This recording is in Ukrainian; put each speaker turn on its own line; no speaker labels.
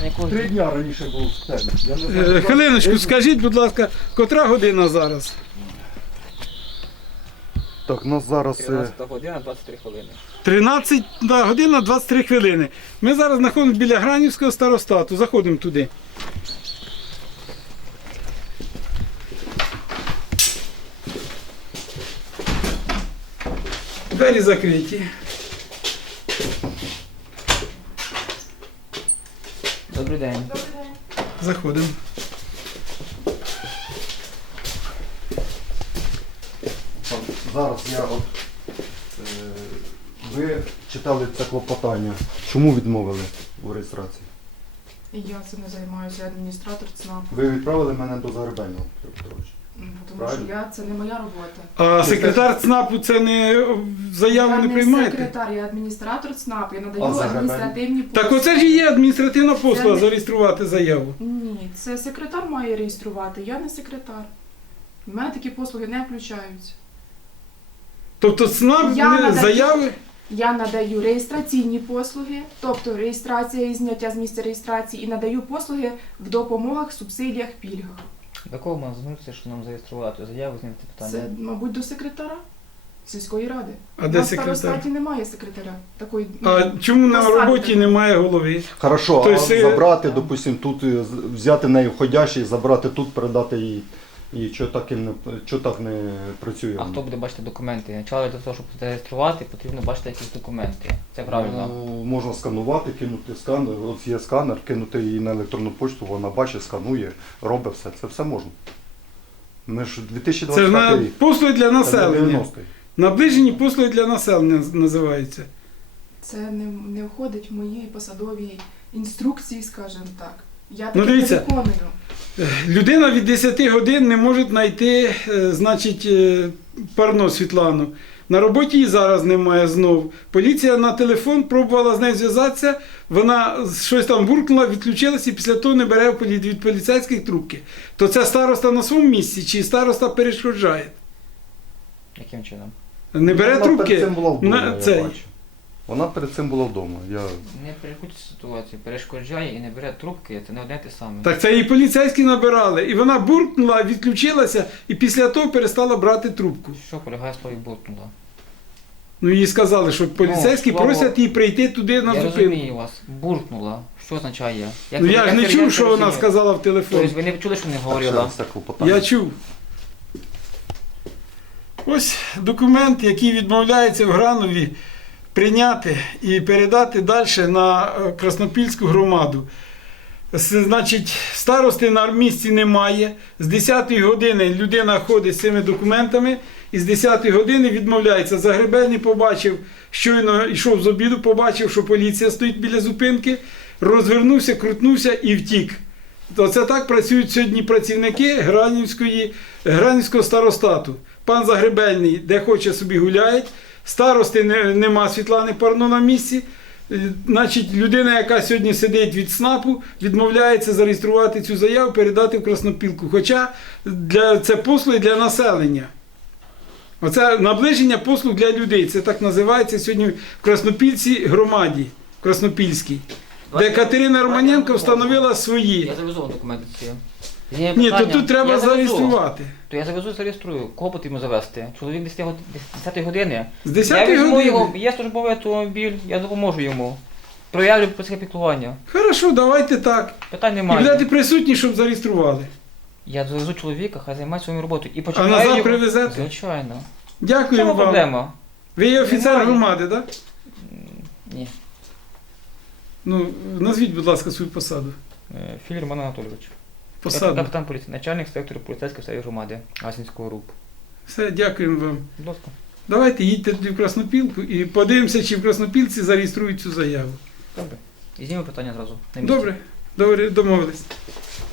3 дня раніше був термін.
Хвилиночку, скажіть, будь ласка, котра година зараз?
Так, у нас зараз...
13 година, 23 хвилини.
13 година 23 хвилини. Ми зараз знаходимося біля Гранівського старостату. Заходимо туди. Двері закриті.
Добрий день.
Заходимо.
Зараз я от... Ви читали це клопотання. Чому відмовили у реєстрації?
Я цим не займаюся, я адміністратор ЦНАПу.
Ви відправили мене до Загребельного, Петро Петрович.
Тому що це не моя робота.
А секретар ЦНАПу це не заяву
Я
не
не
приймаєте?
секретар, я адміністратор ЦНАПу, я надаю
Загребельний?
адміністративні послуги.
Так оце ж і є адміністративна послуга
Це-
зареєструвати заяву.
Ні, це секретар має реєструвати, я не секретар. У мене такі послуги не включаються.
Тобто ЦНАП
Я надаю-
заяви...
Я надаю реєстраційні послуги, тобто реєстрація і зняття з місця реєстрації, і надаю послуги в допомогах, субсидіях, пільгах.
До кого можна звернутися, щоб нам зареєструвати заяву, зняти питання?
Це, мабуть, до секретара сільської ради.
А де
На
секретар?
старостаті немає секретаря. Такої,
А чому на
посади
роботі
такої.
немає голови?
Хорошо,
Тобто
а
це-
забрати, допустим, тут, взяти в неї входящий, забрати тут, передати їй. І чого так не працює?
А хто буде бачити документи? Начало для того, щоб зареєструвати, потрібно бачити якісь документи. Це правильно.
Ну, можна сканувати, кинути сканер. От є сканер, кинути її на електронну почту, вона бачить, сканує, робить все. Це все можна. Ми ж
Це
2025
на
рік.
послуги для
Це
населення.
90-й.
Наближені послуги для населення називаються.
Це не входить в мої посадові інструкції, скажімо так. Я
Ну,
таке не
дивіться.
виконую.
Людина від 10 годин не може знайти, значить, Парно Світлану. На роботі її зараз немає знов. Поліція на телефон пробувала з нею зв'язатися, вона щось там буркнула, відключилася і після того не бере від поліцейських трубки. То це староста на своєму місці чи староста перешкоджає?
Яким чином?
Не бере
Вона
трубки?
перед цим була вдома,
на
я
цей.
бачу. Вона перед цим була вдома.
Не переходить ситуацію, перешкоджає і не бере трубки, це не одне те саме.
Так це її поліцейські набирали. І вона буркнула, відключилася і після того перестала брати трубку.
Що полягає в слові буркнула?
Ну їй сказали, що поліцейські
слово-
просять її прийти туди на
Я
зупинку.
розумію вас. Буркнула. Що означає?
Ну я ж не чув, що вона
розумію.
сказала в телефон.
Тобто ви не чули, що не
Так,
говорила?
ще це клопотання.
Я чув. Ось документ, який відмовляється в Гранові прийняти і передати далі на Краснопільську громаду. Значить, старости на місці немає. З 10-ї години людина ходить з цими документами і з 10-ї години відмовляється. Загребельний побачив, щойно йшов з обіду, побачив, що поліція стоїть біля зупинки, розвернувся, крутнувся і втік. Оце так працюють сьогодні працівники Гранівського старостату. Пан Загребельний, де хоче собі гуляє, старости нема Світлани Парно на місці. Значить, людина, яка сьогодні сидить від СНАПу, відмовляється зареєструвати цю заяву, передати в Краснопілку. Хоча це послуги для населення. Оце наближення послуг для людей. Це так називається сьогодні в Краснопільській громаді, Краснопільській, де Катерина Романенко встановила свої.
Я завезу вам документи ці.
Ні, то тут треба зареєструвати.
То я завезу, зареєструю. Кого потрібно завести? Чоловік 10 години.
З
Я
10-ї
візьму
години.
його, є службовий автомобіль, я допоможу йому. Проявлю про це піклування.
Хорошо, давайте так.
Питань
І
немає.
будете присутні, щоб зареєстрували.
Я завезу чоловіка, хай займається своєю роботою. І
А
почекаю
назад
його.
привезете?
Звичайно. В
Дякую
чому
вам.
проблема?
Ви є офіцер
Немає.
громади, так?
Ні.
Ну, назвіть, будь ласка, свою посаду.
Філір Роман Анатолійович.
Посаду.
Капітан поліції, начальник сектору поліцейської сфери громади Гасінського РУП.
Все, дякуємо вам.
Будь ласка.
Давайте їдьте тоді в Краснопілку і подивимося, чи в Краснопілці зареєструють цю заяву.
Добре. І знімемо питання зразу. На місці.
Добре, добре, домовились.